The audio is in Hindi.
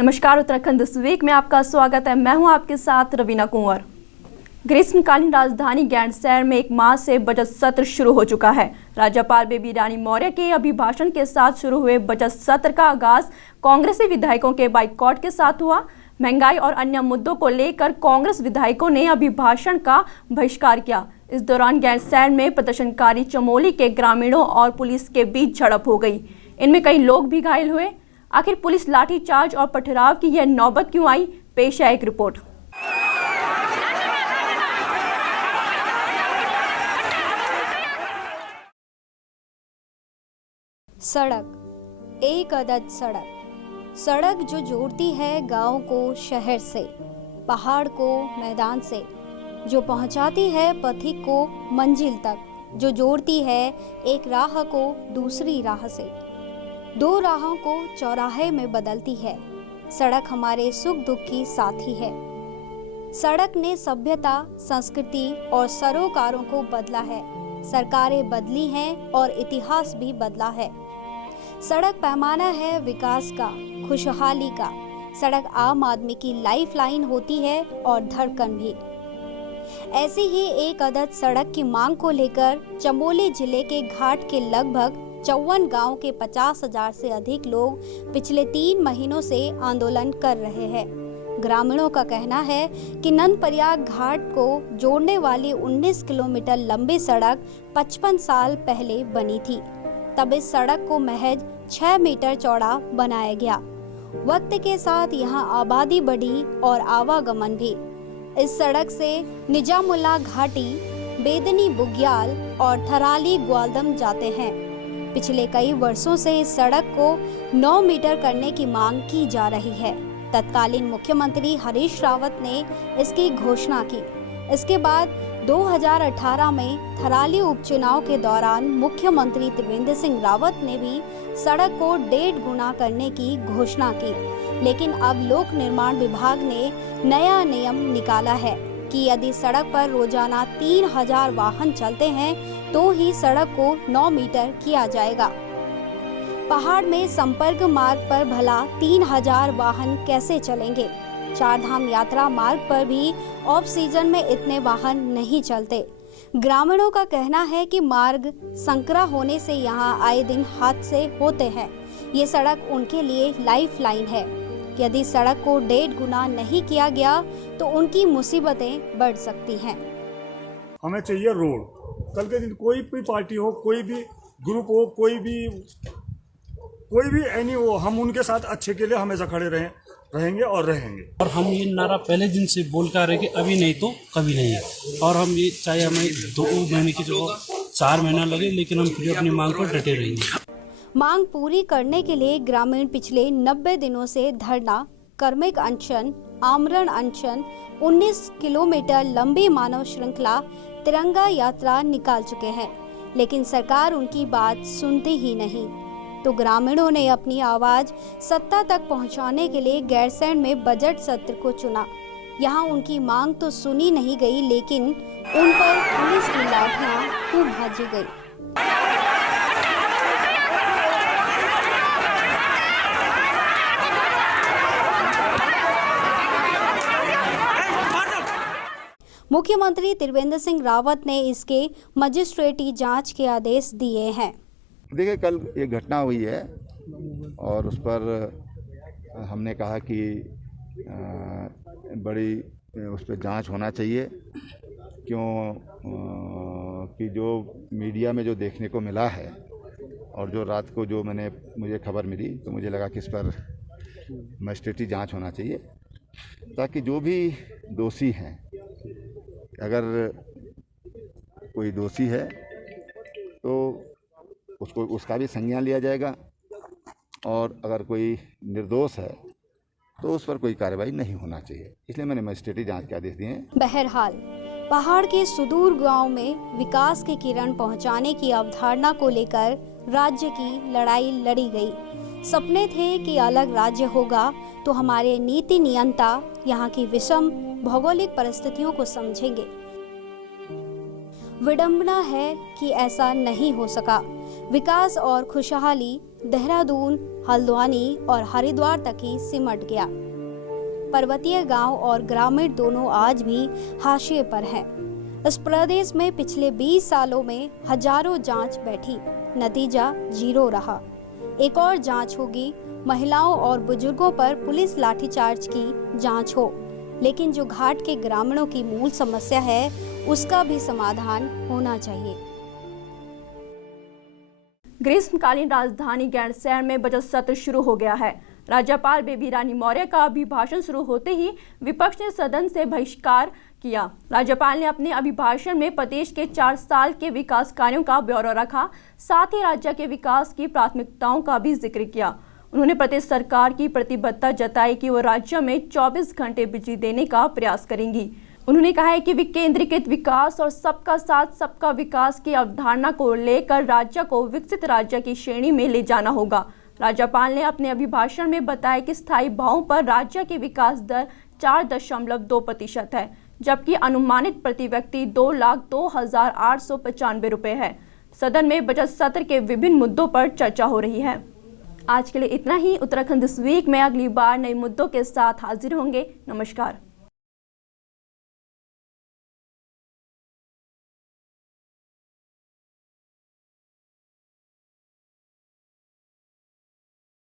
नमस्कार, उत्तराखंड दिस वीक में आपका स्वागत है। मैं हूं आपके साथ रवीना कुंवर। ग्रीष्मकालीन राजधानी गैरसैंण में 1 मार्च से बजट सत्र शुरू हो चुका है। राज्यपाल बेबी रानी मौर्य के अभिभाषण के साथ शुरू हुए बजट सत्र का आगाज कांग्रेसी विधायकों के बाइकआउट के साथ हुआ। महंगाई और अन्य मुद्दों को लेकर कांग्रेस विधायकों ने अभिभाषण का बहिष्कार किया। इस दौरान गैरसैंण में प्रदर्शनकारी चमोली के ग्रामीणों और पुलिस के बीच झड़प हो गई। इनमें कई लोग भी घायल हुए। आखिर पुलिस लाठीचार्ज और पथराव की यह नौबत क्यों आई? पेश है एक रिपोर्ट। सड़क, एक अदद सड़क जो जोड़ती है गांव को शहर से, पहाड़ को मैदान से, जो पहुंचाती है पथिक को मंजिल तक, जो जोड़ती है एक राह को दूसरी राह से, 2 राहों को चौराहे में बदलती है। सड़क हमारे सुख दुख की साथी है। सड़क ने सभ्यता, संस्कृति और सरोकारों को बदला है। सरकारें बदली हैं और इतिहास भी बदला है। सड़क पैमाना है विकास का, खुशहाली का। सड़क आम आदमी की लाइफलाइन होती है और धड़कन भी। ऐसी ही एक अदद सड़क की मांग को लेकर चमोली जिले के घाट के लगभग 54 गांव के 50,000 से अधिक लोग पिछले 3 महीनों से आंदोलन कर रहे हैं। ग्रामीणों का कहना है कि नंदप्रयाग घाट को जोड़ने वाली 19 किलोमीटर लंबी सड़क 55 साल पहले बनी थी। तब इस सड़क को महज 6 मीटर चौड़ा बनाया गया। वक्त के साथ यहाँ आबादी बढ़ी और आवागमन भी। इस सड़क से निजामुल्ला घाटी, बेदनी बुग्याल और थराली ग्वालदम जाते हैं। पिछले कई वर्षों से इस सड़क को 9 मीटर करने की मांग की जा रही है। तत्कालीन मुख्यमंत्री हरीश रावत ने इसकी घोषणा की। इसके बाद 2018 में थराली उपचुनाव के दौरान मुख्यमंत्री त्रिवेंद्र सिंह रावत ने भी सड़क को 1.5 गुना करने की घोषणा की। लेकिन अब लोक निर्माण विभाग ने नया नियम निकाला है कि यदि सड़क पर रोजाना 3000 वाहन चलते हैं तो ही सड़क को 9 मीटर किया जाएगा। पहाड़ में संपर्क मार्ग पर भला 3000 वाहन कैसे चलेंगे? 4 धाम यात्रा मार्ग पर भी ऑफ सीजन में इतने वाहन नहीं चलते। ग्रामीणों का कहना है कि मार्ग संकरा होने से यहाँ आए दिन हादसे होते हैं। ये सड़क उनके लिए लाइफलाइन है। यदि सड़क को 1.5 गुना नहीं किया गया तो उनकी मुसीबतें बढ़ सकती हैं। हमें चाहिए रोड। कल के दिन कोई भी पार्टी हो, कोई भी ग्रुप हो, कोई भी एनी हो, हम उनके साथ अच्छे के लिए हमेशा खड़े रहेंगे और रहेंगे। और हम ये नारा पहले दिन से बोल कर रहे कि अभी नहीं तो कभी नहीं है। और हम ये चाहे हमें 2 महीने की जगह 4 महीना लगे, लेकिन हम फिर अपनी मांग पर डटे रहेंगे। मांग पूरी करने के लिए ग्रामीण पिछले 90 दिनों से धरना, कर्मिक अनशन, आमरण अनशन, 19 किलोमीटर लंबी मानव श्रृंखला, तिरंगा यात्रा निकाल चुके हैं, लेकिन सरकार उनकी बात सुनती ही नहीं। तो ग्रामीणों ने अपनी आवाज सत्ता तक पहुंचाने के लिए गैरसैंण में बजट सत्र को चुना। यहाँ उनकी मांग तो सुनी नहीं गई, लेकिन उन पर पुलिस की लाठियां खूब भाजी गई। मुख्यमंत्री त्रिवेंद्र सिंह रावत ने इसके मजिस्ट्रेटी जांच के आदेश दिए हैं। देखिए, कल ये घटना हुई है और उस पर हमने कहा कि बड़ी उस पर जांच होना चाहिए। क्यों कि जो मीडिया में जो देखने को मिला है और जो रात को जो मुझे खबर मिली, तो मुझे लगा कि इस पर मजिस्ट्रेटी जांच होना चाहिए, ताकि जो भी दोषी हैं, अगर कोई दोषी है तो उसका भी संज्ञान लिया जाएगा, और अगर कोई निर्दोष है तो उस पर कोई कार्रवाई नहीं होना चाहिए। इसलिए मैंने मजिस्ट्रेटी जांच के आदेश दिए हैं। बहरहाल, पहाड़ के सुदूर गांव में विकास की किरण पहुंचाने की अवधारणा को लेकर राज्य की लड़ाई लड़ी गई। सपने थे कि अलग राज्य होगा तो हमारे नीति नियंता यहाँ की विषम भौगोलिक परिस्थितियों को समझेंगे। विडंबना है कि ऐसा नहीं हो सका। विकास और खुशहाली देहरादून, हल्द्वानी और हरिद्वार तक ही सिमट गया। पर्वतीय गांव और ग्रामीण दोनों आज भी हाशिए पर हैं। इस प्रदेश में पिछले 20 सालों में हजारों जांच बैठी, नतीजा 0 रहा। एक और जांच होगी, महिलाओं और बुजुर्गों पर पुलिस लाठीचार्ज की जांच हो, लेकिन जो घाट के ग्रामीणों की मूल समस्या है उसका भी समाधान होना चाहिए। ग्रीष्मकालीन राजधानी गैंडशहर में बजट सत्र शुरू हो गया है। राज्यपाल बेबी रानी मौर्य का अभिभाषण शुरू होते ही विपक्ष ने सदन से बहिष्कार किया। राज्यपाल ने अपने अभिभाषण में प्रदेश के 4 साल के विकास कार्यों का ब्यौरा रखा, साथ ही राज्य के विकास की प्राथमिकताओं का भी जिक्र किया। उन्होंने प्रदेश सरकार की प्रतिबद्धता जताई कि वो राज्य में 24 घंटे बिजली देने का प्रयास करेंगी। उन्होंने कहा है कि विकेंद्रीकृत विकास और सबका साथ सबका विकास की अवधारणा को लेकर राज्य को विकसित राज्य की श्रेणी में ले जाना होगा। राज्यपाल ने अपने अभिभाषण में बताया कि स्थायी भावों पर राज्य की विकास दर 4.2% है, जबकि अनुमानित प्रति व्यक्ति 2,02,895 रुपये है। सदन में बजट सत्र के विभिन्न मुद्दों पर चर्चा हो रही है। आज के लिए इतना ही। उत्तराखंड दिस वीक में अगली बार नए मुद्दों के साथ हाजिर होंगे। नमस्कार।